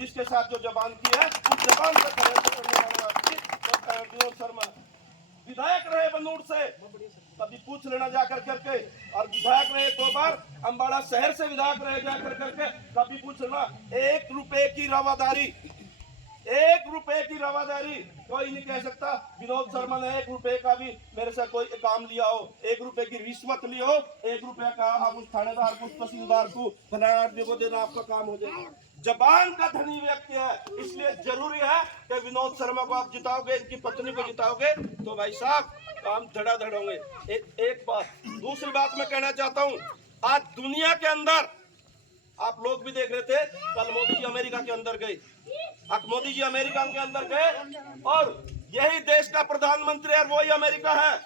जिसके साथ जो जबान की है उस जबान से करने वाले आदमी डॉक्टर विनोद शर्मा विधायक रहे बंदूर से, कभी पूछ लेना जाकर करके। और विधायक रहे 2 बार, अम्बाड़ा शहर से विधायक रहे जाकर करके, कभी पूछ लेना। 1 रुपए की रवादारी, 1 रुपए की रवादारी कोई नहीं कह सकता विनोद शर्मा ने 1 रुपए का भी मेरे से कोई काम लिया हो, 1 रुपए की रिश्वत ली हो, 1 रुपए का आप उस थानेदार को, उस तहसीलदार को, फलाना आदमी को देना, आपका काम हो जाएगा। जबान का धनी व्यक्ति है, इसलिए जरूरी है कि विनोद शर्मा को आप जिताओगे, इनकी पत्नी को जिताओगे तो भाई साहब काम धड़ाधड़ होंगे। एक बात, दूसरी बात मैं कहना चाहता हूँ, आज दुनिया के अंदर आप लोग भी देख रहे थे, कल मोदी जी अमेरिका के अंदर गए, मोदी जी अमेरिका के अंदर गए और यही देश का प्रधानमंत्री और वही अमेरिका है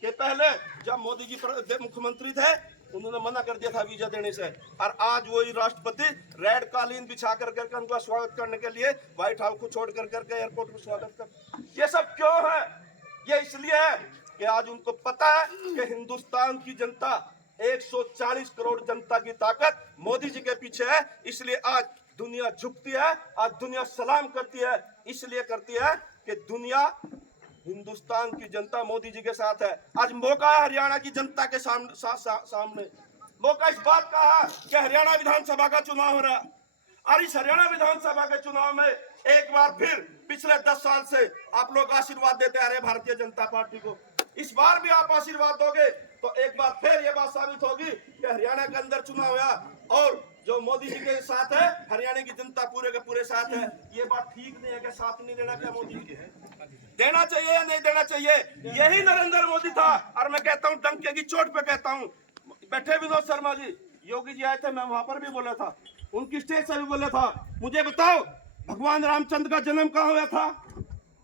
कि पहले जब मोदी जी मुख्यमंत्री थे उन्होंने मना कर दिया था वीजा देने से, और आज वही राष्ट्रपति रेड कालीन बिछा कर करके उनका स्वागत करने के लिए व्हाइट हाउस को छोड़ कर करके एयरपोर्ट में स्वागत कर। ये सब क्यों है? ये इसलिए है कि आज उनको पता है कि हिंदुस्तान की जनता 140 करोड़ जनता की ताकत मोदी जी के पीछे है, इसलिए आज दुनिया झुकती है, आज दुनिया सलाम करती है, इसलिए करती है कि दुनिया हिंदुस्तान की जनता मोदी जी के साथ है। आज मौका है हरियाणा की जनता के सामने मौका इस बात का है कि हरियाणा विधानसभा का चुनाव हो रहा है, और इस हरियाणा विधानसभा के चुनाव में एक बार फिर पिछले 10 साल से आप लोग आशीर्वाद देते आ रहे भारतीय जनता पार्टी को। इस बार भी आप आशीर्वाद दोगे तो एक बार फिर ये बात साबित होगी कि हरियाणा के अंदर चुनाव हुआ और जो मोदी जी के साथ है हरियाणा की जनता पूरे के पूरे साथ है। ये बात ठीक नहीं है कि साथ नहीं देना, क्या मोदी जी देना चाहिए या नहीं देना चाहिए? यही नरेंद्र मोदी था, और मैं कहता हूँ डंके की चोट पे कहता हूँ। बैठे विनोद शर्मा जी, योगी जी आए थे, मैं वहां पर भी बोला था, उनकी स्टेज से भी बोला था, मुझे बताओ भगवान रामचंद्र का जन्म कहाँ हुआ था?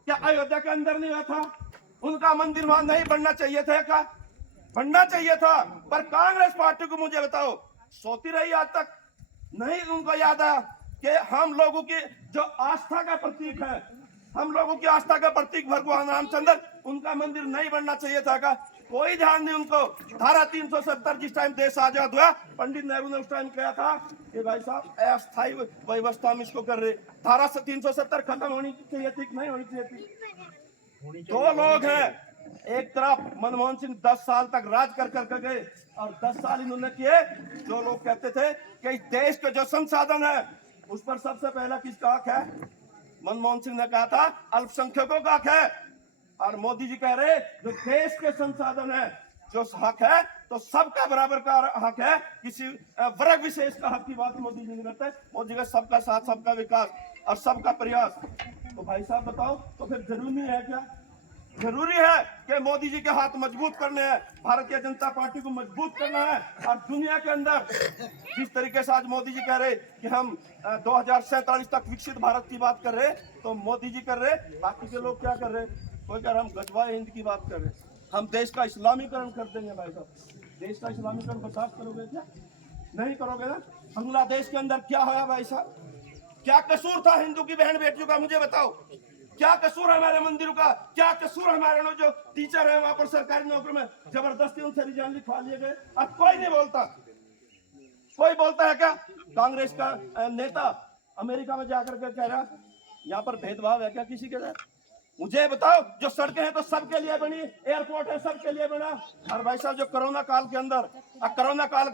क्या अयोध्या के अंदर नहीं हुआ था? उनका मंदिर वहां नहीं बनना चाहिए था क्या? बनना चाहिए था। पर कांग्रेस पार्टी को मुझे बताओ सोती रही आज तक? नहीं उनको याद है कि हम लोगों की जो आस्था का प्रतीक है, हम लोगों की आस्था का प्रतीक भगवान रामचंद्र, उनका मंदिर नहीं बनना चाहिए था क्या? कोई ध्यान नहीं उनको। धारा 370 जिस टाइम देश आजाद हुआ, पंडित नेहरू ने उस टाइम कहा था कि भाई साहब अस्थायी व्यवस्था हम इसको कर रहे। धारा 370 खत्म होनी चाहिए थी, नहीं होनी चाहिए थी? 2 लोग हैं, एक तरफ मनमोहन सिंह 10 साल तक राज कर गए और 10 साल इन्होंने किए। जो लोग कहते थे कि देश के जो संसाधन है उस पर सबसे पहला किसका हक है? मनमोहन सिंह ने कहा था अल्पसंख्यकों का हक है, और मोदी जी कह रहे जो देश के संसाधन है, जो हक है तो सबका बराबर का हक है, किसी वर्ग विशेष का हक की बात मोदी जी नहीं करते। मोदी का सबका साथ, सबका विकास और सबका प्रयास। तो भाई साहब बताओ, तो फिर जरूरी है क्या? जरूरी है कि मोदी जी के हाथ मजबूत करने हैं, भारतीय जनता पार्टी को मजबूत करना है। और दुनिया के अंदर जिस तरीके से आज मोदी जी कह रहे कि हम 2047 तक विकसित भारत की बात कर रहे, तो मोदी जी कर रहे, बाकी के लोग क्या कर रहे? कोई कह रहा हम गजवाए हिंद की बात कर रहे, हम देश का इस्लामीकरण कर देंगे। भाई साहब देश का इस्लामीकरण बर्दाश्त करोगे क्या? नहीं करोगे ना। बांग्लादेश के अंदर क्या होया भाई साहब? क्या कसूर था हिंदू की बहन बेटियों का? मुझे बताओ क्या कसूर है हमारे मंदिरों का? क्या कसूर हमारे लोग जो टीचर है वहां पर सरकारी नौकरी में जबरदस्ती उनसे रिजाइन लिखवा लिए गए? अब कोई नहीं बोलता। कोई बोलता है क्या? कांग्रेस का नेता अमेरिका में जाकर के कह रहा यहाँ पर भेदभाव है क्या किसी के साथ? मुझे बताओ, जो सड़कें हैं तो सबके लिए बनी, एयरपोर्ट है सबके लिए बना। और भाई साहब जो कोरोना काल के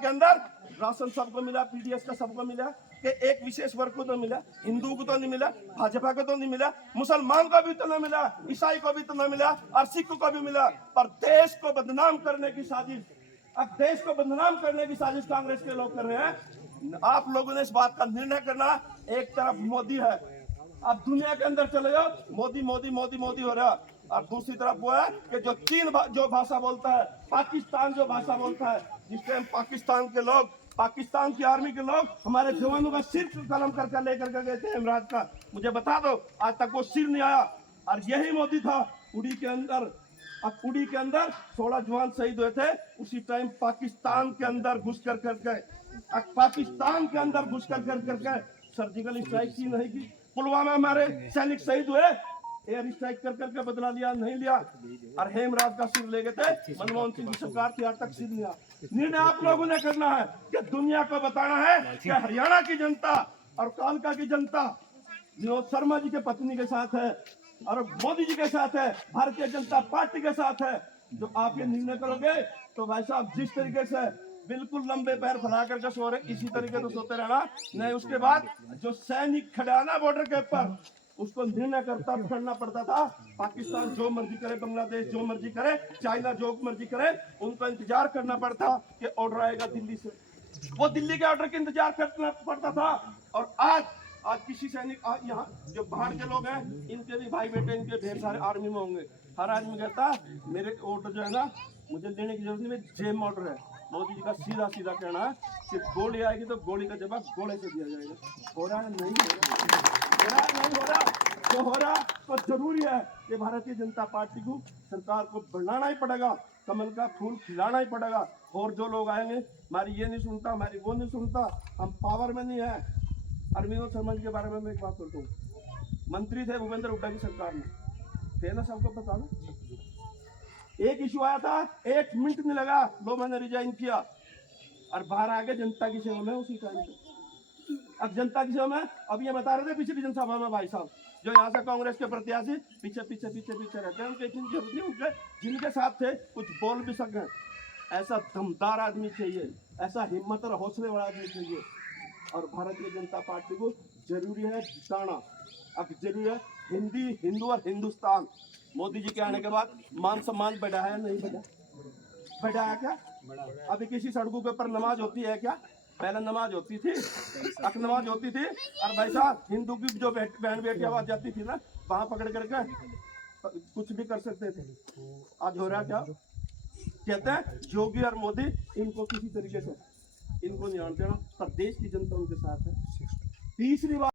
अंदर राशन सबको मिला, पीडीएस का सबको मिला, कि एक विशेष वर्ग को तो मिला, हिंदू को तो नहीं मिला, भाजपा को तो नहीं मिला, मुसलमान को भी तो नहीं मिला, ईसाई को भी तो नहीं मिला, और सिख को भी मिला। पर देश को बदनाम करने की साजिश, अब देश को बदनाम करने की साजिश कांग्रेस के लोग कर रहे हैं। आप लोगों ने इस बात का निर्णय करना। एक तरफ मोदी है, अब दुनिया के अंदर चले जाओ, मोदी मोदी मोदी मोदी हो रहा, और दूसरी तरफ वो है कि जो चीन जो भाषा बोलता है, पाकिस्तान जो भाषा बोलता है, जिस टाइम पाकिस्तान के लोग, पाकिस्तान की आर्मी के लोग हमारे जवानों का सिर कलम करके लेकर के गए थे हेमराज का, मुझे बता दो आज तक वो सिर नहीं आया। और यही मोदी था उड़ी के अंदर। अब उड़ी के अंदर 16 जवान शहीद हुए थे, उसी टाइम पाकिस्तान के अंदर घुस कर करके, पाकिस्तान के अंदर घुस कर करके सर्जिकल स्ट्राइक की नहीं की। पुलवामा हमारे सैनिक शहीद हुए, एयर स्ट्राइक कर करके बदला लिया नहीं लिया, और हेमराज का सिर ले गए थे। मनमोहन सिंह की सरकार थी, आज तक सिर नहीं आया। निर्णय आप लोगों ने करना है कि दुनिया को बताना है कि हरियाणा की जनता और कालका की जनता विनोद शर्मा जी के पत्नी के साथ है और मोदी जी के साथ है, भारतीय जनता पार्टी के साथ है। जो आप ये निर्णय करोगे तो भाई साहब जिस तरीके से बिल्कुल लंबे पैर फैला करके सो रहे, इसी तरीके से सोते रहना। नहीं उसके बाद जो सैनिक खड़ा ना बॉर्डर के ऊपर, उसको निर्णय करना पड़ता था। पाकिस्तान जो मर्जी करे, बांग्लादेश जो मर्जी करे, चाइना जो मर्जी करे, उनको इंतजार करना पड़ता कि ऑर्डर आएगा दिल्ली से। वो दिल्ली के ऑर्डर के इंतजार करना पड़ता था। और आज किसी सैनिक यहाँ जो बाहर के लोग हैं, इनके भी भाई बेटे, इनके ढेर सारे आर्मी में होंगे। हर आदमी कहता मेरे ऑर्डर जो है ना, मुझे देने की जरूरत नहीं, मेरी जेब ऑर्डर है। मोदी जी का सीधा सीधा कहना है कि गोली आएगी तो गोली का जवाब गोले से दिया जाएगा। हो रहा है नहीं हो रहा, नहीं हो रहा। जो हो रहा तो जरूरी है कि भारतीय जनता पार्टी को, सरकार को बढ़ाना ही पड़ेगा, कमल का फूल खिलाना ही पड़ेगा। और जो लोग आएंगे हमारी ये नहीं सुनता, हमारी वो नहीं सुनता, हम पावर में नहीं है। और विनोद शर्मा जी के बारे में मैं एक बात करता हूँ, मंत्री थे भूपेंद्र हुड्डा की सरकार में, थे ना, सबको पता ना। एक इशू आया था, 1 मिनट नहीं लगा, लो मैंने रिजाइन किया और बाहर आके जनता की सेवा में उसी टाइम पे। अब जनता की सेवा में, अब ये बता रहे थे पिछली जनसभा में भाई साहब, जो यहाँ से कांग्रेस के प्रत्याशी पीछे रहते हैं, उनके इतनी जरूरत नहीं, उनके जिनके साथ थे कुछ बोल भी सकें। ऐसा दमदार आदमी चाहिए, ऐसा हिम्मत और हौसले वाला आदमी चाहिए। और भारतीय जनता पार्टी को जरूरी है जिताना। अब जरूरी है हिंदू और हिंदुस्तान। मोदी जी के आने के बाद मान सम्मान बढ़ा है नहीं बढ़ा? बढ़ा है क्या? अभी किसी सड़कों के ऊपर नमाज होती है क्या? पहले नमाज होती थी, अक नमाज होती थी, और भाई साहब हिंदू की जो बहन बेटी आवाज जाती थी ना, वहां पकड़ करके कुछ भी कर सकते थे। आज हो रहा क्या? कहते हैं योगी और मोदी, इनको किसी तरीके से इनको नहीं आने देना, पर देश की जनता उनके साथ है। तीसरी बात